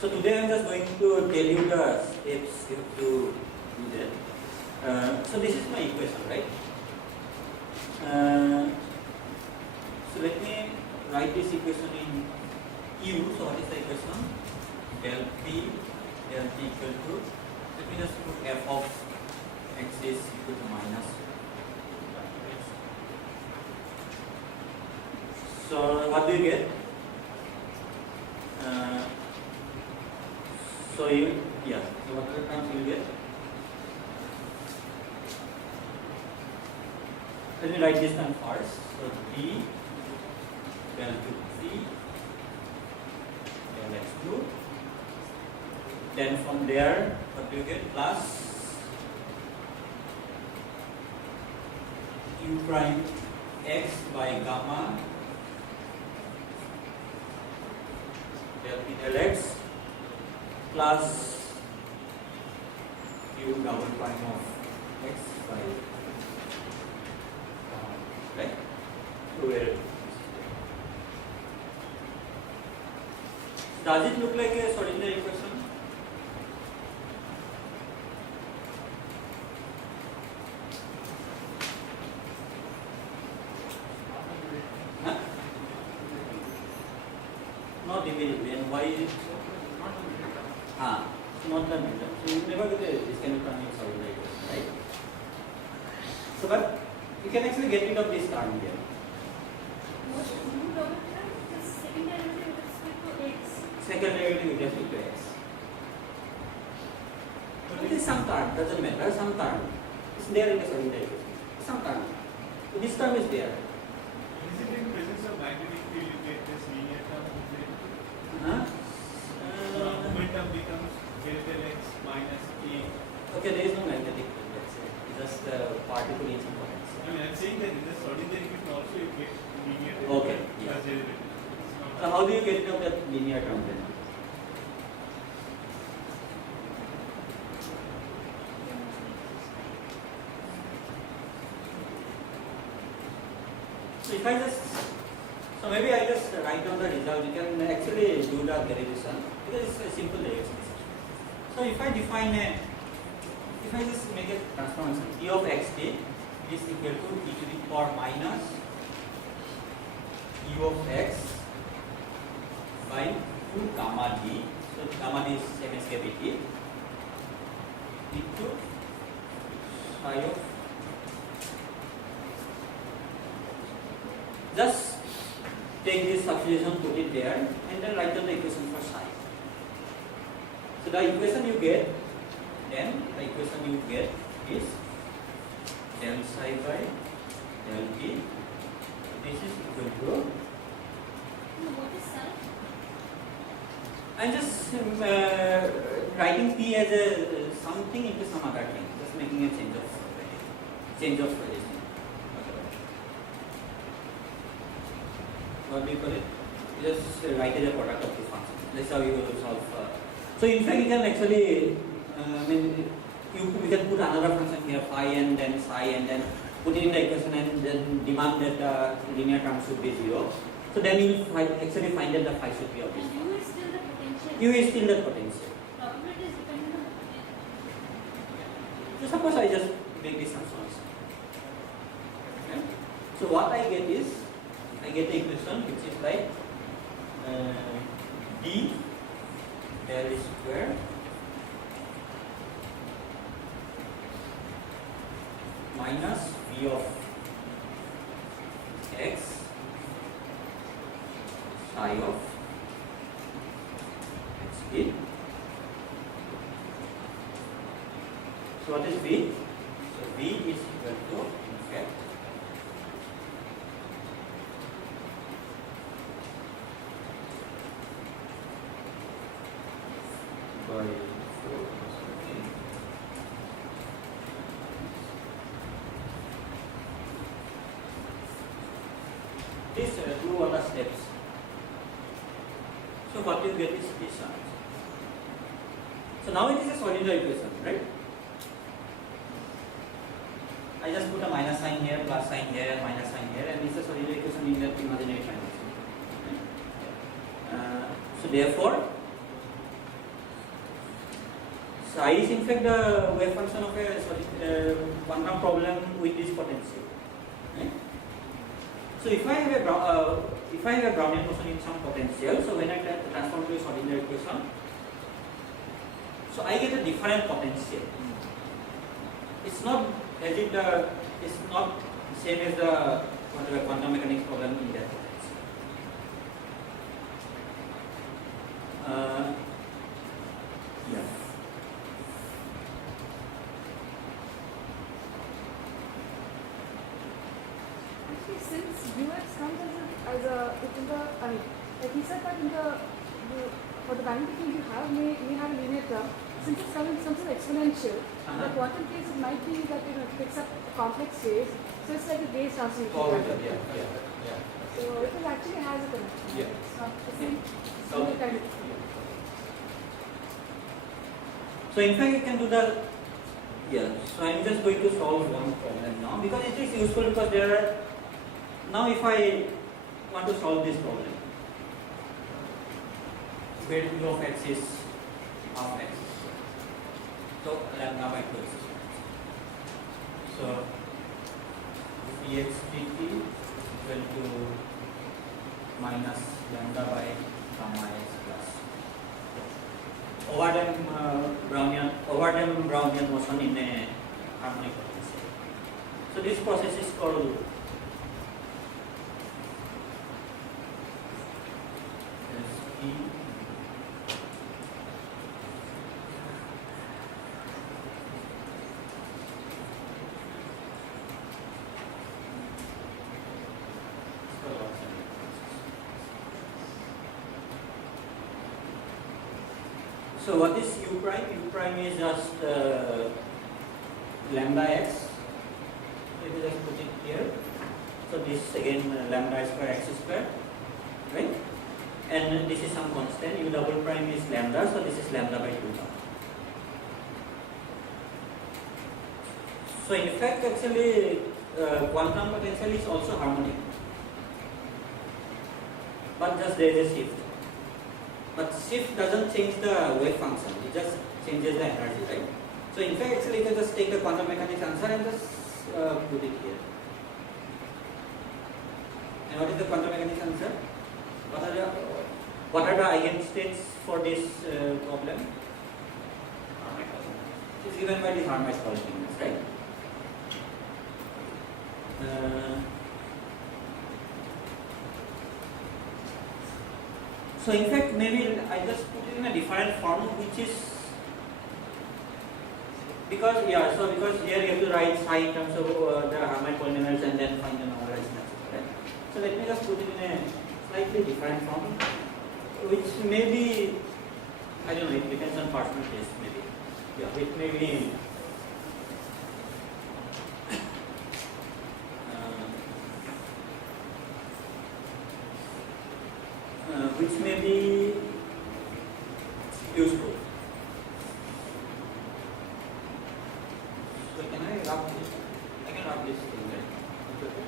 So today I am just going to tell you the steps you have to do that. So this is my equation, right? So let me write this equation in U. So what is the equation? Del P equal to, let me just put f of x is equal to minus. So what do you get? So what are the terms you will get? Let me write this term first. So d del to 3 del x2. Then from there, what do you get? Plus u prime x by gamma del p del x plus u double prime of x by right? So where does it look like a Schrodinger equation? Huh? Not immediately. And why is it so? Not the middle. So you never get this kind of term in Schrodinger equation, right? So but you can actually get rid of this term here. Second derivative with respect to x. But it is some term, doesn't matter, some term. It's there in the Schrodinger equation. Some term. So this term is there. Is it in presence of magnetic field you get this linear term? Momentum becomes del del x minus a. Okay, there is no magnetic field, let's say. It's just a particle in some potential. I mean, I'm saying that in the Schrodinger equation also you get linear term. Okay, yeah. So how do you get rid of that linear term then? So if I just, so maybe I just write down the result. You can actually do the derivation because it's a simple derivation. So if I define if I just make a transformation, e of xt is equal to e to the power minus u of x by 2 gamma d. So gamma d is same as kbt into psi of, just take this substitution, put it there, and then write down the equation for psi. So the equation you get, is del psi by del t. This is equal to. What is psi? I'm just writing p as a something into some other thing, just making a change of position. What do you call it? You just write as a product of the function. That's how you solve. So in fact, you can actually, you can put another function here, phi and then psi, and then put it in the equation and then demand that the linear term should be 0. So then you actually find that the phi should be obvious. U is still the potential. U is still the potential. Probability is dependent on the potential. So suppose I just make this transformation. Okay. So what I get is, I get the equation which is like d del square minus v of x psi of xt. So what is v? So v is equal to, in fact, by 4 plus 15. These two other steps. So what you get is this answer. So now it is a Schrodinger equation, right? I just put a minus sign here, plus sign here, and minus sign here, and this is a Schrodinger equation in that imaginary dimension. So therefore, I is in fact the wave function of a quantum problem with this potential. Right? So if I have a Brownian motion in some potential, so when I transform to a Schrodinger equation, so I get a different potential. It's not as if it's not same as the whatever quantum mechanics problem in that potential. Yeah. Actually, since UX comes as a in the, I mean, like he said that in the for the magnetic field you have may have a linear term. Since it's coming something exponential, in the quantum case it might be that it picks up a complex phase, so it's like a phase transformation. Yeah. So it will actually has a connection. Yeah. It's not the same. Okay. Kind of. So in fact you can do the, so I'm just going to solve one problem now because it is useful because there are, now if I want to solve this problem, where u of x is half x, so lambda by 2 x. So dx dt equal to minus lambda by gamma x plus Brownian motion in a harmonic potential. So this process is called SE. So what is u prime? U prime is just lambda x. Let me just put it here. So this again lambda square x square, right? And this is some constant. U double prime is lambda, so this is lambda by 2 now. So in fact, actually, quantum potential is also harmonic, but just there is a shift. But shift doesn't change the wave function, it just changes the energy, right? So in fact, actually you can just take the quantum mechanics answer and just put it here. And what is the quantum mechanics answer? What are the eigenstates for this problem? It is given by the Hermite polynomials, right? So in fact, maybe I just put it in a different form, which is because because here you have to write psi in terms of the Hermite polynomials and then find the normalized matrix, right? So let me just put it in a slightly different form, which may be, I don't know, it depends on personal taste, maybe. Yeah, it may be. Which may be useful. So can I rub this? I can rub this thing, right? It's okay.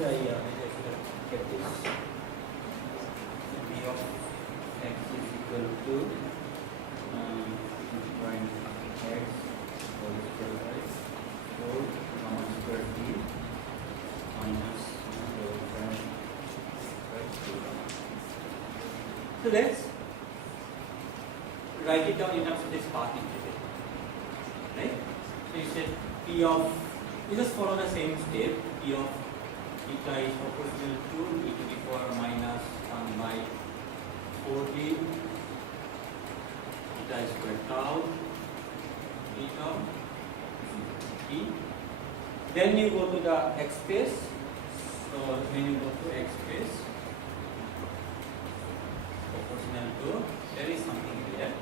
Yeah, maybe I should have kept this. V of x is equal to prime x whole square by 4 gamma square t minus whole prime by 2 gamma. So let's write it down in terms of this path integral. Right? So you said p of, you just follow the same step, p of theta is proportional to e to the power minus 1 by 4t theta square tau theta t. Then you go to the x space. So when you go to x space, proportional to, there is something here,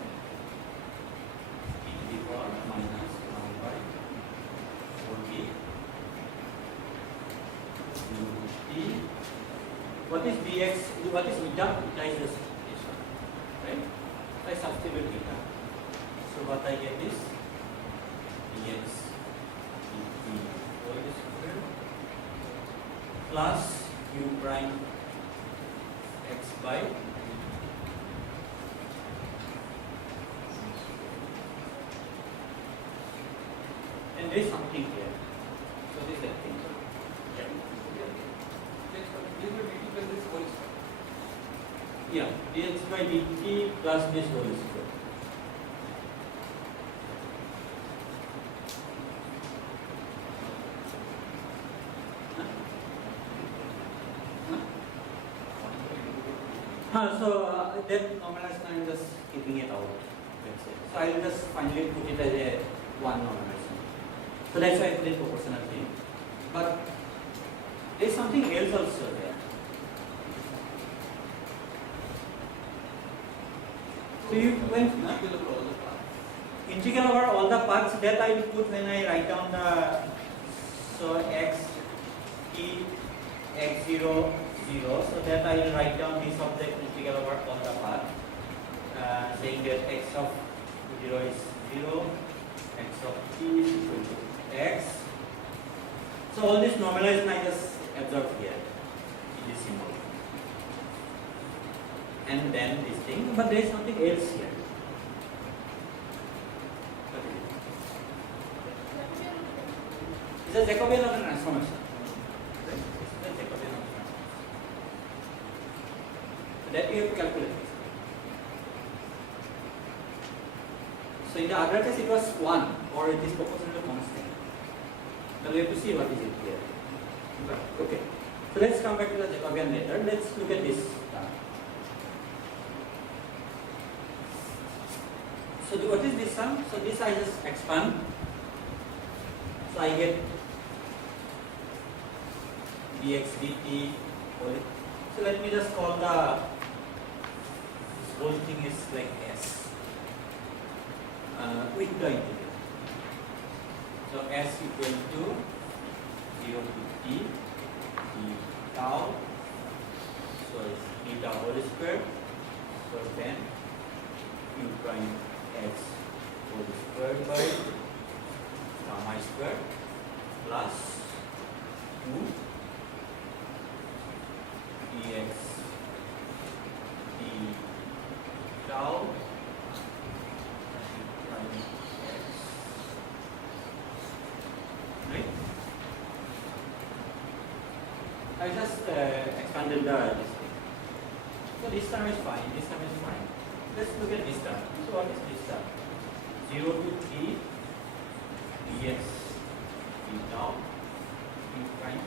e to the power minus 1 by 4t. What is dx? What is eta? Eta is this one. substitute theta. So what I get is dx dt whole square plus u prime x by and there is something here. So this is that thing. Yeah, dx by dt plus this whole square. So that normalized I'm just keeping it out. Let's say. So I will just finally put it as a one normalization. So that's why I put it proportional thing. But there is something else also there. So you when integral over all the paths that I will put when I write down the x t x0 0, so that I will write down this object integral over all the path, saying that x of 0 is 0, x of t is equal to x. So all this normalization I just absorb here in this symbol, and then this thing. But there is something else here. What is it? It's a Jacobian of a transformation. That you have to calculate. So in the other case it was 1 or it is proportional to constant. Now we have to see what is it here. Okay. So let's come back to the Jacobian later. Let's look at this term. So what is this term? So this I just expand. So I get dx dt. So let me just call the whole thing is like S with the integral. So S equal to 0 to t tau. So it's theta whole square. So then u prime x whole square by gamma square plus 2 dx d tau prime x, right? I just expanded this thing. So this term is fine, this term is fine. Let's look at this term. So what is this term? 0 to t dx d tau u prime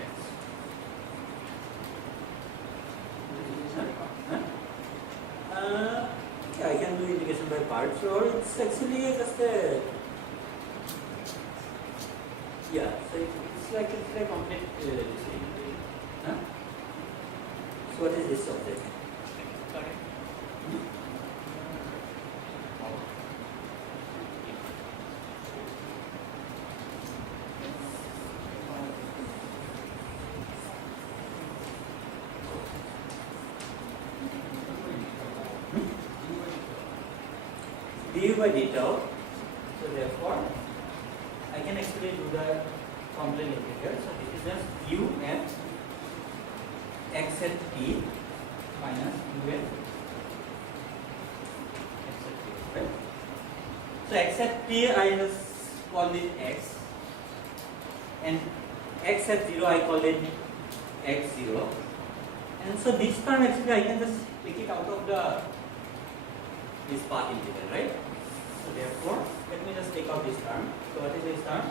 x. Yeah, I can do integration by parts, or it's actually just a so it's like complete this thing. So what is this object? Sorry. Du by d tau. So therefore, I can actually do the complete integral. So this is just u at x at t minus u at x at t. Right? So x at t I just call it x, and x at 0 I call it x0. And so this term actually I can just take it out of this path integral, right? So therefore, let me just take out this term. So what is this term?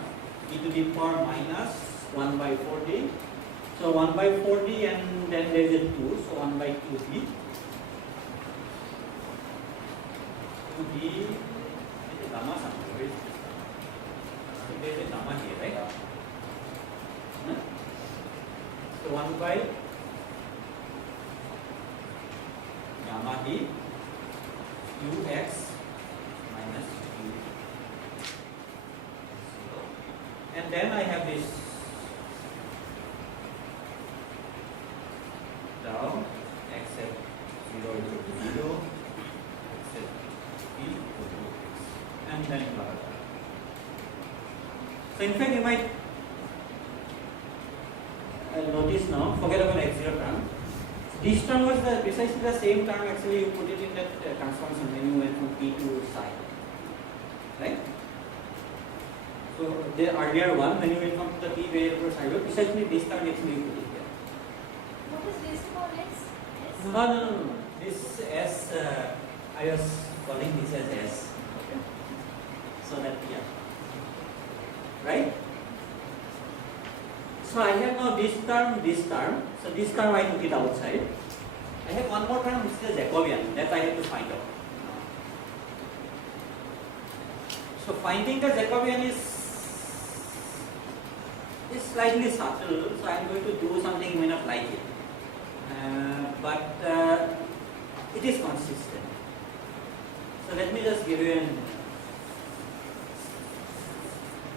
E to the power minus 1 by 4d. So 1 by 4d and then there is a 2. So 1 by 2d. To d is a gamma somewhere. Where is this? So there is a gamma here, right? So 1 by gamma d ux minus u 0, and then I have this tau x at 0 equal to 0, x at t So in fact you might notice now, forget about x0 term. This term was precisely the same term actually you put it in that transformation when you went from p to psi. Right? So the earlier one, when you went from the p variable to psi, precisely this term actually you put it here. What is raised to power x? S? No. This S, I was calling this as S. So that, yeah. Right? So I have now this term. So this term I took it outside. I have one more term which is a Jacobian that I have to find out. So finding the Jacobian is slightly subtle. So I am going to do something you may not like it. But it is consistent. So let me just give you an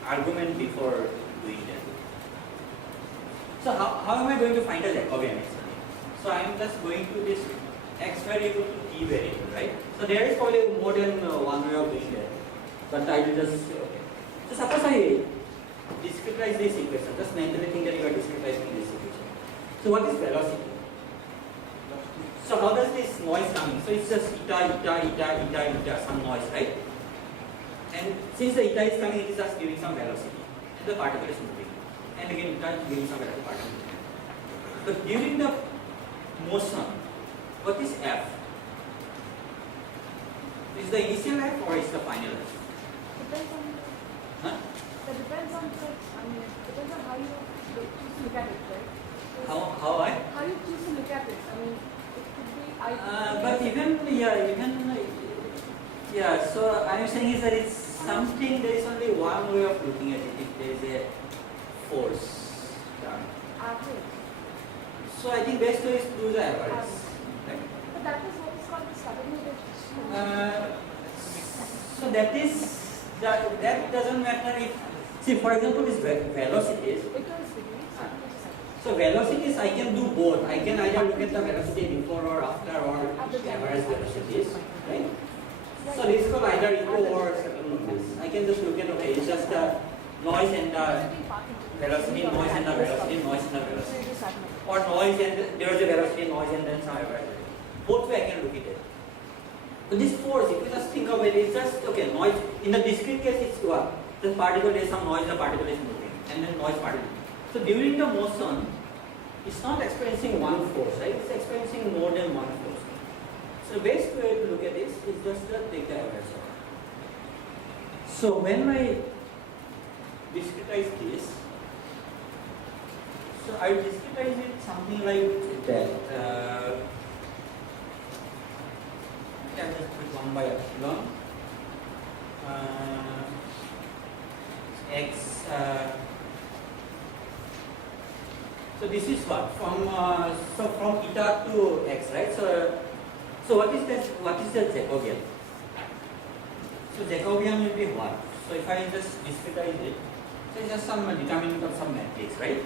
argument before doing that. So how am I going to find a Jacobian actually? So I am just going to this x variable to t variable, right? So there is probably more than one way of doing that. But I will just say, okay. So suppose I discretize this equation, just mentally think that you are discretizing this equation. So what is velocity? So how does this noise come in? So it's just eta, some noise, right? And since the eta is coming, it is just giving some velocity. And the particle is moving. And again, eta is giving some velocity particle. But during the motion, what is F? Is the initial F or is the final F? Depends on. Huh? That depends on depends on how you choose to look at it, right? How you choose to look at it. I mean, it could be but so I am saying is that it's something, there is only one way of looking at it if there is a force term. average. So I think best way is to do the average. Right? But that is what is called the stability. So that doesn't matter if, see for example this velocities. So velocities I can do both. I can either look at the velocity before or after or average velocities, right? So this is called either echo or second noise. I can just look at, okay, it's just the noise and the velocity, noise and the velocity, noise and the velocity. Or noise and there is a velocity, noise and then some average. Both way I can look at it. So this force, if you just think of it, it's just, okay, noise. In the discrete case, it's what? The particle, there is some noise, the particle is moving. And then noise particle. So during the motion, it's not experiencing one force, right? It's experiencing more than one force. So the best way to look at this is just to take the average of it. So when I discretize this, so I discretize it something like that. I'll just put 1 by epsilon x. So this is what from eta to x, right? So what is this? What is the Jacobian? So Jacobian will be what? So if I just discretize it, so it's just some determinant of some matrix, right?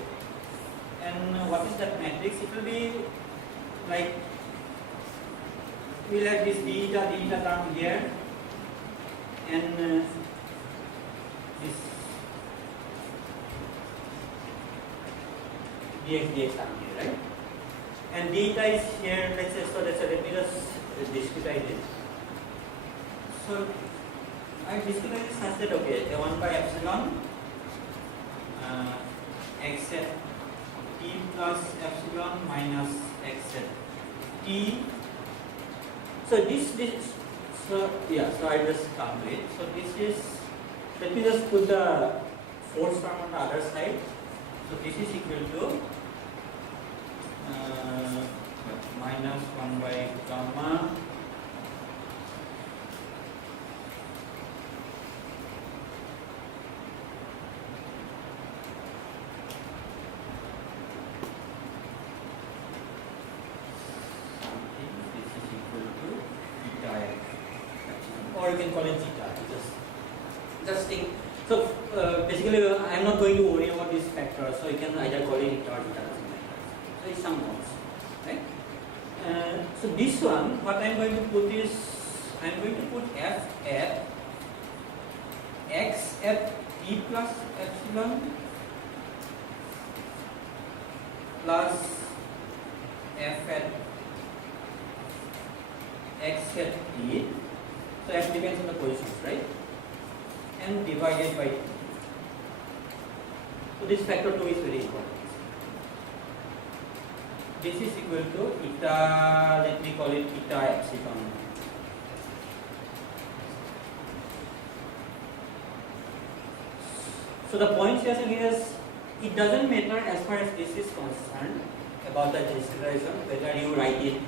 And what is that matrix? It will be like, we'll have this d eta term here, and this dx term here, right? And d eta is here, let's say, so let me just discretize it. So I discretize it such that, okay, 1 by epsilon x at t plus epsilon minus x at t. So so I just come to it. So this is, let me just put the force term on the other side. So this is equal to minus 1 by gamma or you can call it zeta. Just think. So basically, I am not going to worry about this factor. So you can either call it eta or zeta. So it's some nodes, right? So this one, what I am going to put is, I am going to put f at x at t plus epsilon plus f at x at t, so f depends on the positions, right, and divided by t. So this factor 2 is very important. This is equal to eta, let me call it eta epsilon. So the point here is, it doesn't matter as far as this is concerned about the discretization, whether you write it,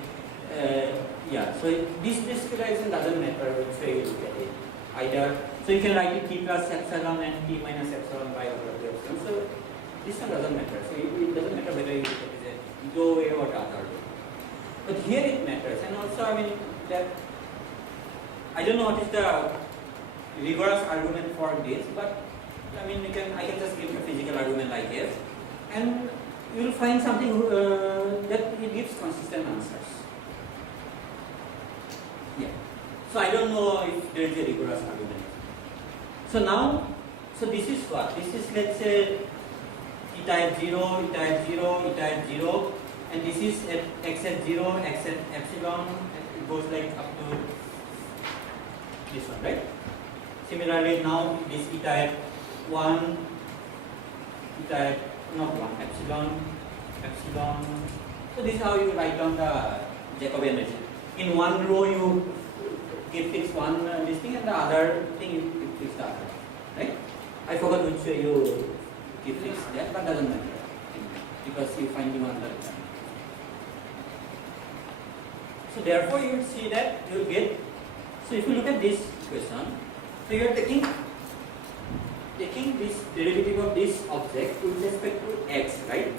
so this discretization doesn't matter which way you look at it. Either, so you can write it t plus epsilon and t minus epsilon by over the epsilon. So this one doesn't matter. So it doesn't matter whether you look at it go way or the other way. But here it matters, and also I mean that I don't know what is the rigorous argument for this, but I mean I can just give a physical argument like this, and you will find something that it gives consistent answers. Yeah. So I don't know if there is a rigorous argument. So now, so this is what? This is, let's say, eta at 0, eta at 0, eta at 0, and this is at x at 0, x at epsilon, and it goes like up to this one, right? Similarly, now this eta at 1, eta at not 1, epsilon, epsilon. So this is how you write down the Jacobian region. In one row you fix one this thing, and the other thing you fix the other, right? I forgot which way you fix that, but doesn't matter because you find one other. So therefore you will see that you will get. So if you look at this equation, so you are taking this derivative of this object with respect to x, right?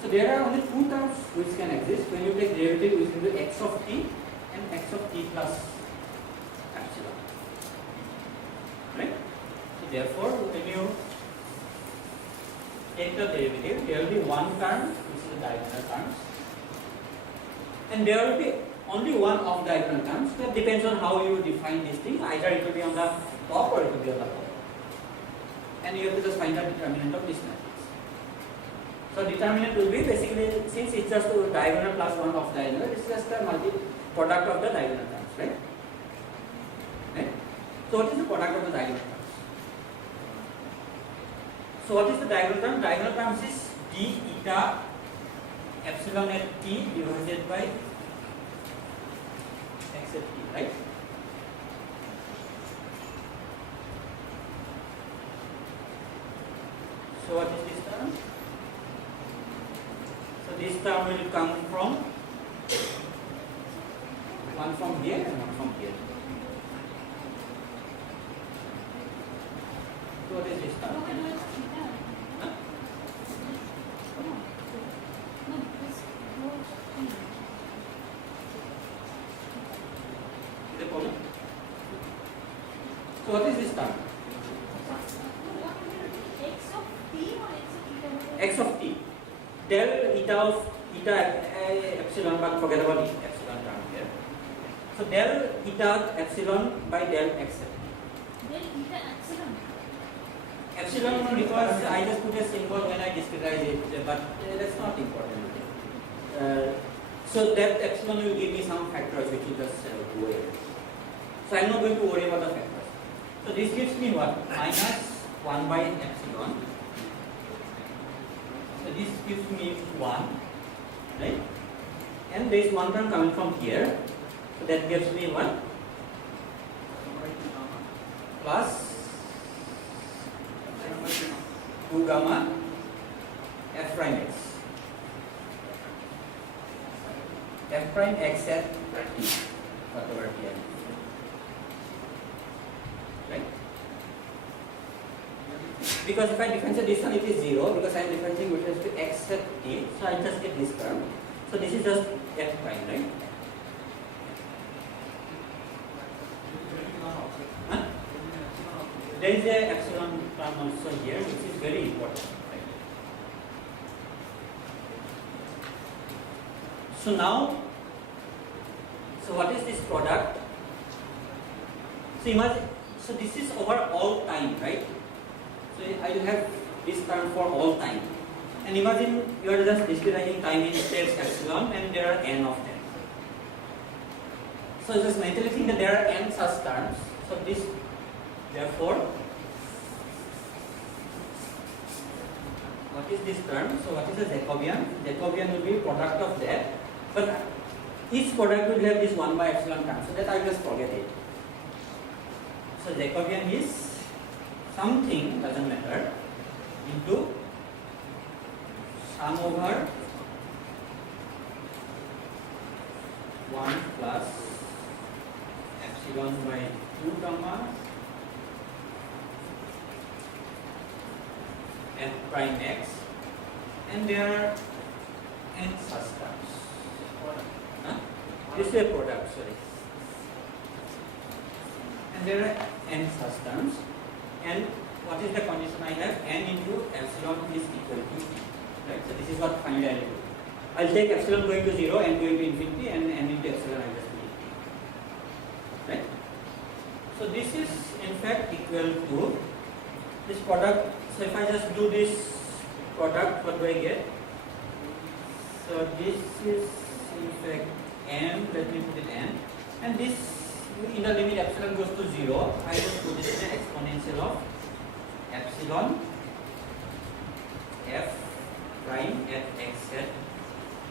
So there are only two terms which can exist when you take derivative with respect to x of t and x of t plus epsilon, right? So therefore, when you take the derivative, there will be one term which is the diagonal terms, and there will be only one of diagonal terms. That depends on how you define this thing. Either it will be on the top or it will be on the bottom, and you have to just find the determinant of this matrix. So determinant will be basically, since it's just a diagonal plus one of diagonal, it's just a product of the diagonal terms, right? Right? So what is the product of the diagonal terms? So what is the diagonal term? Diagonal terms is d eta epsilon at t divided by x at t, right? So what is this term? So this term will come from one from here and one from here. So what is this term? Huh? Is it a problem? So what is this term? X of t. Del eta of eta epsilon, but forget about the epsilon term here. So del eta epsilon by del x at t. Del eta epsilon. Epsilon because I just put a symbol when I discretize it, but that's not important. So that epsilon will give me some factors which will just go away. So I am not going to worry about the factors. So this gives me what? Minus 1 by epsilon. So this gives me 1, right? And there is one term coming from here. So that gives me 1 plus 2 gamma f prime x. F prime x at t, whatever t is. Right? Because if I differentiate this one, it is 0 because I am differentiating with respect to x at t, so I just get this term. So this is just f prime, right? Huh? There is a epsilon term also here, which is very important. Right? So now, so what is this product? So imagine, so this is over all time, right? So I will have this term for all time. And imagine you are just discretizing time in steps epsilon and there are n of them. So just mentally think that there are n such terms. So this, therefore, what is this term? So what is the Jacobian? Jacobian will be product of that. But each product will have this 1 by epsilon term. So that I will just forget it. So Jacobian is something, doesn't matter, into sum over 1 plus epsilon by 2 gamma f prime x, and there are n such terms. Huh? This is a product, sorry. And there are n such terms, and what is the condition I have? N into epsilon is equal to t. Right? So this is what finally I will do. I'll take epsilon going to 0 and going to infinity, and n into epsilon I will just put it t. Right? So this is in fact equal to this product. So if I just do this product, what do I get? So this is in fact m, let me put it n, and this in the limit epsilon goes to 0, I just put this in an exponential of epsilon f prime at x at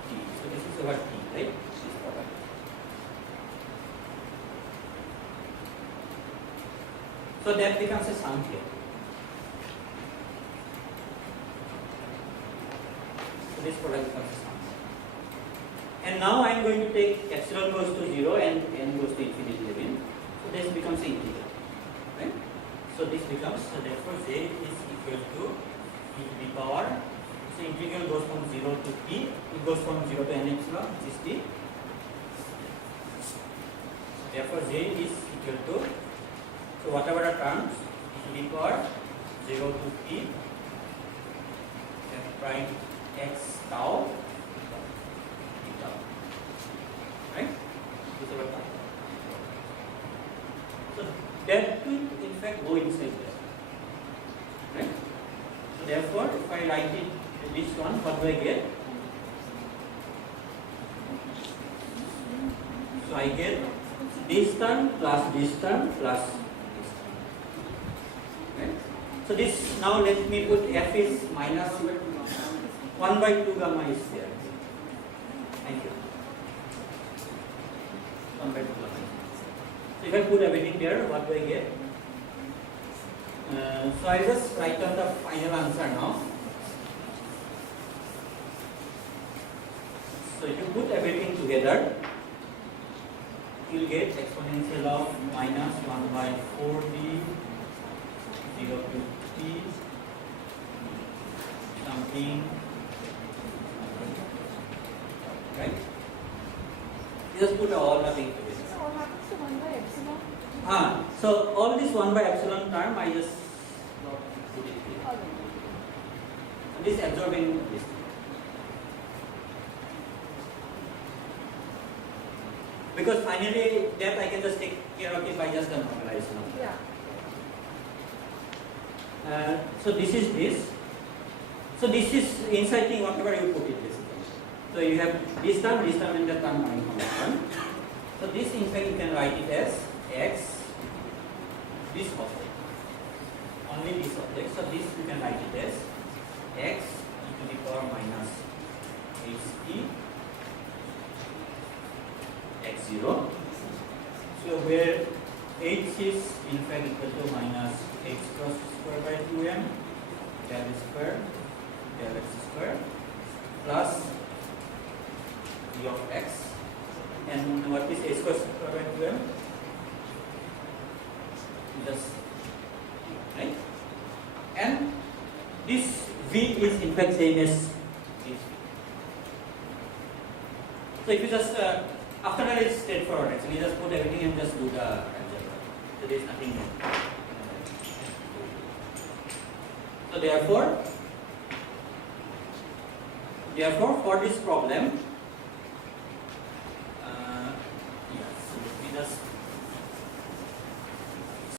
t. So this is over t, right? This product. So that becomes a sum here. So this product becomes a sum. And now I am going to take epsilon goes to 0 and n goes to infinity again. So this becomes an integral. Right? So this becomes, so therefore z is equal to e to the power. So integral goes from 0 to t. It goes from 0 to n epsilon, which is t. So therefore z is equal to, so whatever are terms, e to the power 0 to t f prime x tau. Right? This is our term. So that will in fact go inside there. Right? So therefore, if I write it this one, what do I get? So I get this term plus this term plus this term. Right? So this, now let me put f is minus 1 by 2 gamma is there. Thank you. 1 by 2 gamma. So if I put everything there, what do I get? So I just write down the final answer now. So if you put everything together, you will get exponential of minus 1 by 4d 0 to t something, right? You just put all the things together. So what happens to 1 by epsilon? So all this 1 by epsilon term I just put it here. Okay. This absorbing this. Because finally that I can just take care of it by just the normalization of that. Yeah. So this is this. So this is inside thing whatever you put it basically. So you have this term and the term coming from this one. So this in fact you can write it as x, this object. Only this object. So this you can write it as x e to the power minus ht x0. So where h is in fact equal to minus x cross square by 2m del square del x square plus d of x, and what is a square by 2m? Just right, and this v is in fact same as this v. So if you just after that it's straightforward actually, just put everything and just do the algebra. So there is nothing more. So therefore for this problem